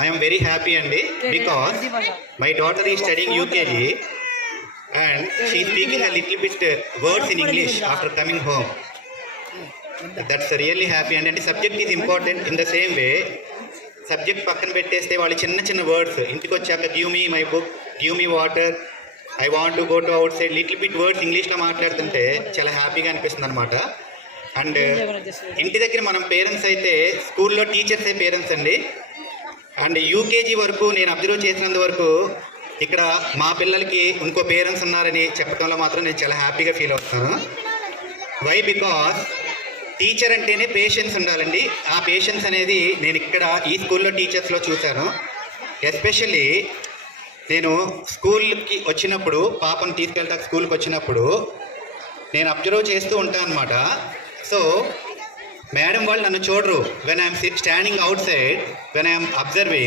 I am very happy Andy because my daughter is studying UKG and she is speaking a little bit words in English after coming home. That's really happy and the subject is important in the same way. Subject పక్కన పెట్టేస్తే వాళ్ళు చిన్న చిన్న words ఇంటికి వచ్చాక give me my book, give me water, I want to go to out side, little bit words ఇంగ్లీష్లో మాట్లాడుతుంటే చాలా హ్యాపీగా అనిపిస్తుంది అనమాట. అండ్ ఇంటి దగ్గర మనం పేరెంట్స్ అయితే స్కూల్లో టీచర్సే పేరెంట్స్ అండి. అండ్ యూకేజీ వరకు నేను అబ్జర్వ్ చేసినంత వరకు ఇక్కడ మా పిల్లలకి ఇంకో పేరెంట్స్ ఉన్నారని చెప్పడంలో మాత్రం నేను చాలా హ్యాపీగా ఫీల్ అవుతాను. వై బికాస్ టీచర్ అంటేనే పేషెన్స్ ఉండాలండి. ఆ పేషెన్స్ అనేది నేను ఇక్కడ ఈ స్కూల్లో టీచర్స్లో చూశాను. ఎస్పెషల్లీ నేను స్కూల్కి వచ్చినప్పుడు పాపను తీసుకెళ్తా స్కూల్కి వచ్చినప్పుడు నేను అబ్జర్వ్ చేస్తూ ఉంటాను అనమాట. సో మేడం వాళ్ళు నన్ను చూడరు. When I'm standing out side, when I'm observing